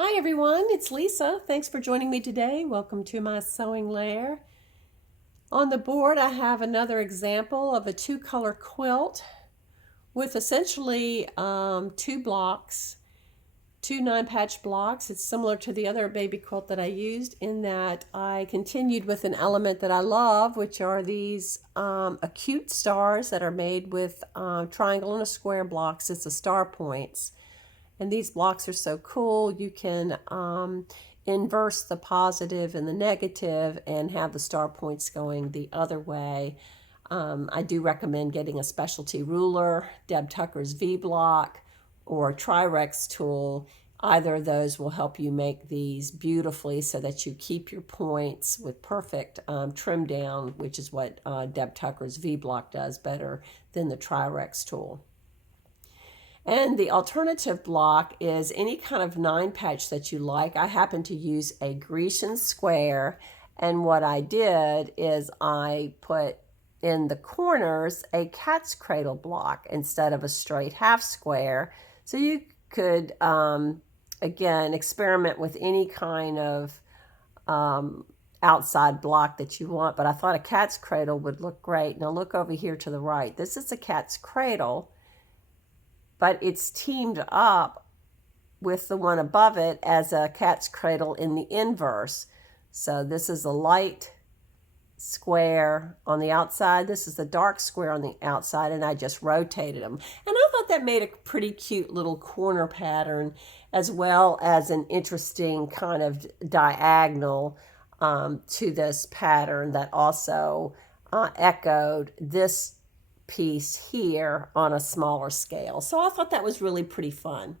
Hi everyone, it's Lisa. Thanks for joining me today. Welcome to my sewing lair. On the board I have another example of a two-color quilt with essentially two blocks, two 9-patch blocks. It's similar to the other baby quilt that I used in that I continued with an element that I love, which are these acute stars that are made with triangle and a square blocks. It's the star points. And these blocks are so cool. You can inverse the positive and the negative and have the star points going the other way. I do recommend getting a specialty ruler, Deb Tucker's V-Block, or Tri-Rex tool. Either of those will help you make these beautifully so that you keep your points with perfect trim down, which is what Deb Tucker's V-Block does better than the Tri-Rex tool. And the alternative block is any kind of 9-patch that you like. I happen to use a Grecian square, and what I did is I put in the corners a cat's cradle block instead of a straight half square. So you could, again, experiment with any kind of outside block that you want, but I thought a cat's cradle would look great. Now look over here to the right. This is a cat's cradle, but it's teamed up with the one above it as a cat's cradle in the inverse. So this is a light square on the outside. This is the dark square on the outside, and I just rotated them. And I thought that made a pretty cute little corner pattern, as well as an interesting kind of diagonal to this pattern that also echoed this piece here on a smaller scale. So I thought that was really pretty fun.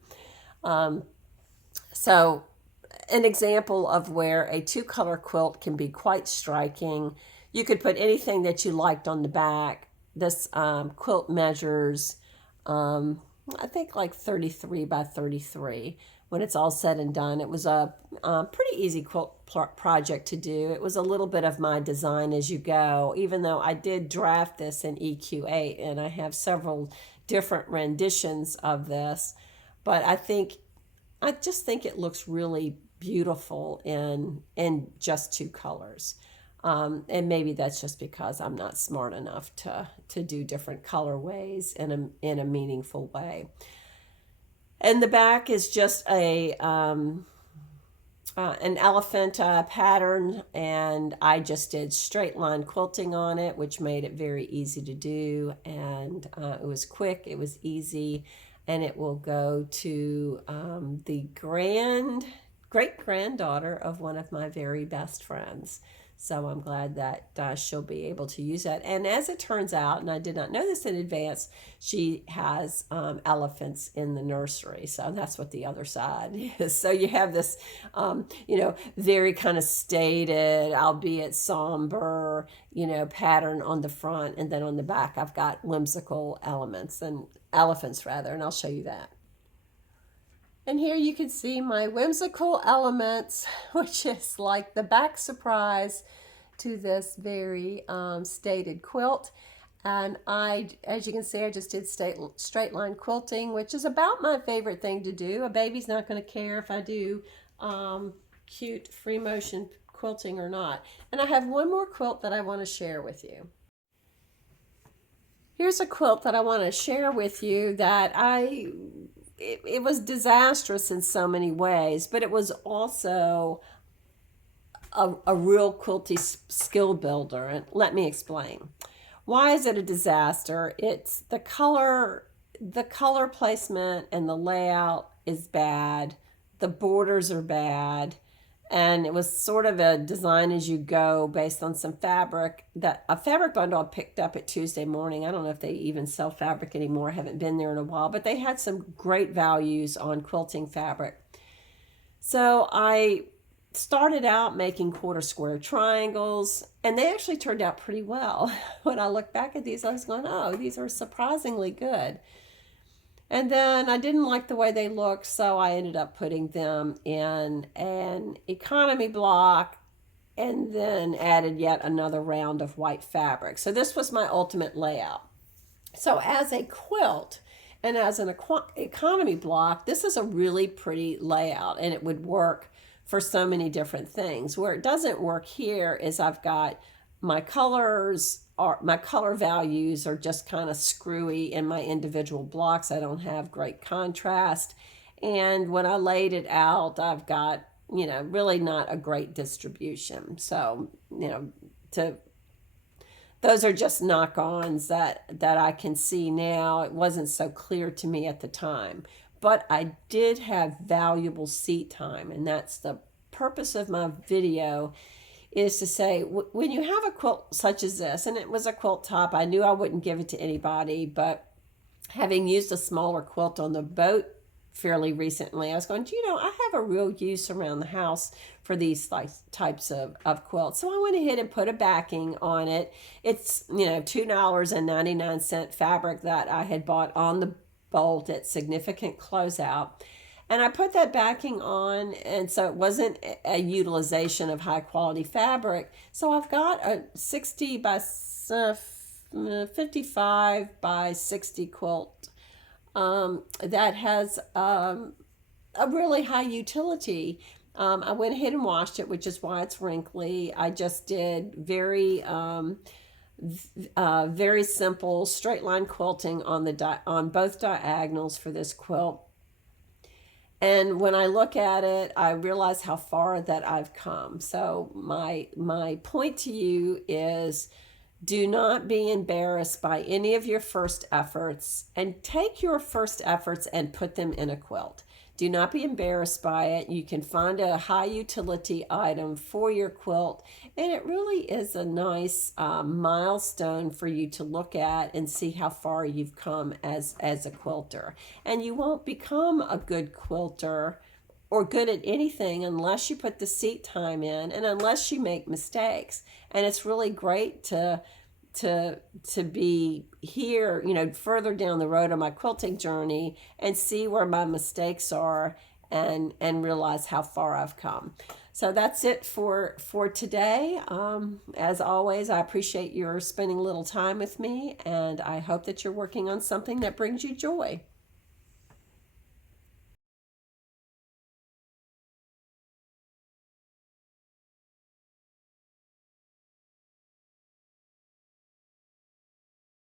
So an example of where a two-color quilt can be quite striking. You could put anything that you liked on the back. This quilt measures, I think, like 33 by 33 when it's all said and done. It was a pretty easy quilt project to do. It was a little bit of my design as you go, even though I did draft this in EQ8 and I have several different renditions of this. But I just think it looks really beautiful in just two colors. And maybe that's just because I'm not smart enough to do different colorways in a meaningful way. And the back is just an elephant pattern, and I just did straight line quilting on it, which made it very easy to do, and it was quick, it was easy, and it will go to the great granddaughter of one of my very best friends. So I'm glad that she'll be able to use that. And as it turns out, and I did not know this in advance, she has elephants in the nursery. So that's what the other side is. So you have this, very kind of stated, albeit somber, pattern on the front. And then on the back, I've got whimsical elephants rather, and I'll show you that. And here you can see my whimsical elements, which is like the back surprise to this very stated quilt. And as you can see, I just did straight line quilting, which is about my favorite thing to do. A baby's not going to care if I do cute free motion quilting or not. And I have one more quilt that I want to share with you. Here's a quilt that I want to share with you that it was disastrous in so many ways, but it was also a real quilty skill builder. And let me explain. Why is it a disaster? It's the color placement and the layout is bad. The borders are bad. And it was sort of a design as you go based on some fabric, that a fabric bundle I picked up at Tuesday Morning. I don't know if they even sell fabric anymore. I haven't been there in a while, but they had some great values on quilting fabric. So I started out making quarter square triangles, and they actually turned out pretty well. When I look back at these, I was going, oh, these are surprisingly good. And then I didn't like the way they looked, so I ended up putting them in an economy block and then added yet another round of white fabric. So this was my ultimate layout. So as a quilt, And as an economy block, this is a really pretty layout, and it would work for so many different things. Where it doesn't work here is I've got my colors, are my color values are just kind of screwy in my individual blocks. I don't have great contrast. And when I laid it out, I've got, really not a great distribution. So, to those are just knock-ons that I can see now. It wasn't so clear to me at the time, but I did have valuable seat time, and that's the purpose of my video, is to say, when you have a quilt such as this, and it was a quilt top, I knew I wouldn't give it to anybody, but having used a smaller quilt on the boat fairly recently, I was going, I have a real use around the house for these types of quilts. So I went ahead and put a backing on it. It's, $2.99 fabric that I had bought on the bolt at Significant Closeout. And I put that backing on, and so it wasn't a utilization of high quality fabric. So I've got a 60 by 55 by 60 quilt that has a really high utility. I went ahead and washed it, which is why it's wrinkly. I just did very simple straight line quilting on both diagonals for this quilt. And when I look at it, I realize how far that I've come. So my point to you is, do not be embarrassed by any of your first efforts, and take your first efforts and put them in a quilt. Do not be embarrassed by it. You can find a high utility item for your quilt, and it really is a nice milestone for you to look at and see how far you've come as a quilter. And you won't become a good quilter or good at anything unless you put the seat time in and unless you make mistakes. And it's really great to be here, further down the road on my quilting journey and see where my mistakes are and realize how far I've come. So that's it for today. As always, I appreciate your spending a little time with me, and I hope that you're working on something that brings you joy.